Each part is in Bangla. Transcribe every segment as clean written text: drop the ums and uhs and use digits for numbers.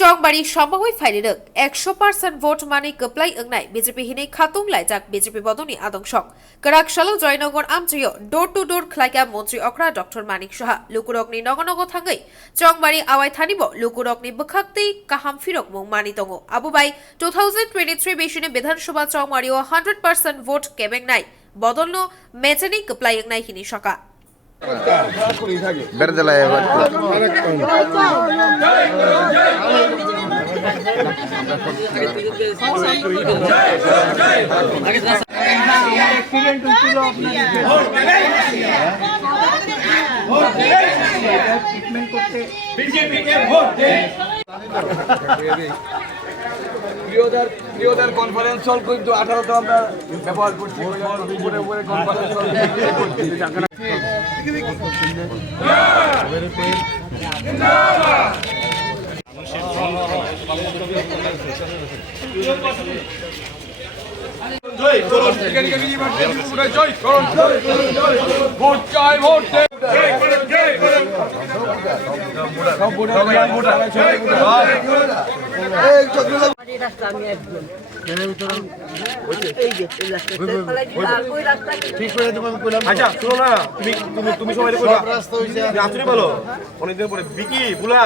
चौंगबारी सम्भावै फाइलिरक 100% भोट मानि कप्लाई अंगनाय बीजेपी हिनै खातुं लाइजाक बीजेपी बदनी आदंसक कराकशालो जयनगर आमत्रियो डोर टू डोर खलाइका मन्त्री अख्रा डॉक्टर मानिक साहा लुकुरकनि नगनग थांगै चौंगबारी आवाय थानिबो लुकुरकनि बखाक्तै काहाम फिरक मुं मानि दङ आबुबाय 2023 बेसिनि विधानसभा चौंगबारियो 100% भोट केबेंनाय बदलनो मेचेनि कप्लाई अंगनाय हिनि सका প্রিয়দার কনফারেন্স হল কিন্তু 18 তো আমরা ব্যবহার করছি উপরে উপরে কনফারেন্স হল ভোট চাই ভোট তুমি সবাই বলো অনেকদিন পরে বিকি বুলা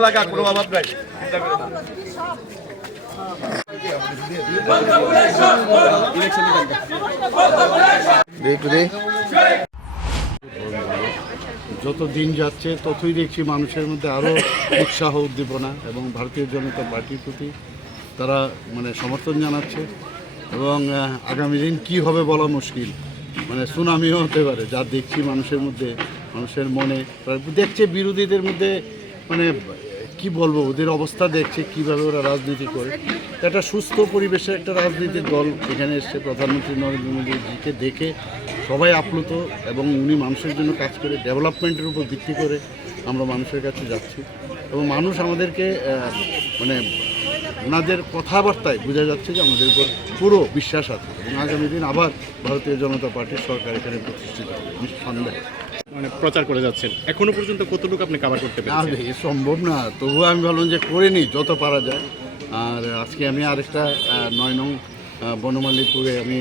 এলাকা কোনো অভাব নাই যত দিন যাচ্ছে ততই দেখছি মানুষের মধ্যে আরও উৎসাহ উদ্দীপনা এবং ভারতীয় জনতা পার্টির প্রতি তারা সমর্থন জানাচ্ছে এবং আগামী দিন কী হবে বলা মুশকিল সুনামিও হতে পারে যা দেখছি মানুষের মধ্যে মানুষের মনে দেখছে বিরোধীদের মধ্যে কি বলবো ওদের অবস্থা দেখছে কিভাবে ওরা রাজনীতি করে একটা সুস্থ পরিবেশে একটা রাজনীতির দল এখানে এসে প্রধানমন্ত্রী নরেন্দ্র মোদীজিকে দেখে সবাই আপ্লুত এবং উনি মানুষের জন্য কাজ করে ডেভেলপমেন্টের উপর ভিত্তি করে আমরা মানুষের কাছে যাচ্ছি এবং মানুষ আমাদেরকে ওনাদের কথাবার্তায় বোঝা যাচ্ছে যে আমাদের উপর পুরো বিশ্বাস আছে এবং আগামী দিন আবার ভারতীয় জনতা পার্টির সরকার এখানে প্রতিষ্ঠিত হবে নিঃসন্দেহে প্রচার করে যাচ্ছেন এখনো পর্যন্ত কতটুকু আপনি কভার করতে পারছেন? এ সম্ভব না, তবুও আমি ভাবলাম যে করে নিই যত পারা যায়। আর আজকে আমি আরেকটা 9 নং বনমালীপুরে আমি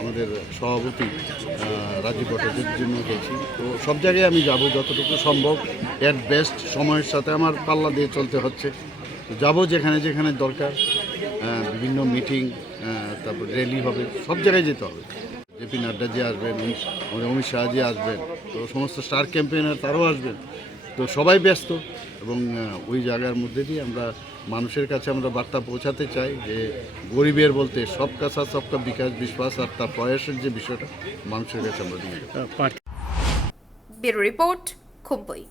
আমাদের সভাপতি রাজীব ভট্টাচার্যের জন্য গেছি। তো সব জায়গায় আমি যাব যতটুকু সম্ভব, এট বেস্ট সময়ের সাথে আমার পাল্লা দিয়ে চলতে হচ্ছে। যাব যেখানে যেখানে দরকার, বিভিন্ন মিটিং, তারপর র্যালি হবে, সব জায়গায় যেতে হবে। জেপি নাড্ডাজি আসবেন, আমাদের অমিত শাহজি আসবেন, তো সমস্ত স্টার ক্যাম্পেইনার তারাও আসবেন। তো সবাই ব্যস্ত এবং ওই জায়গার মধ্যে দিয়ে আমরা মানুষের কাছে আমরা বার্তা পৌঁছাতে চাই যে গরিবের বলতে সবকা সাথ সবকা বিকাশ, বিশ্বাস আর তার প্রয়াসের যে বিষয়টা মানুষের কাছে আমরা দিয়ে ব্যুরো রিপোর্ট, খুম্পুই।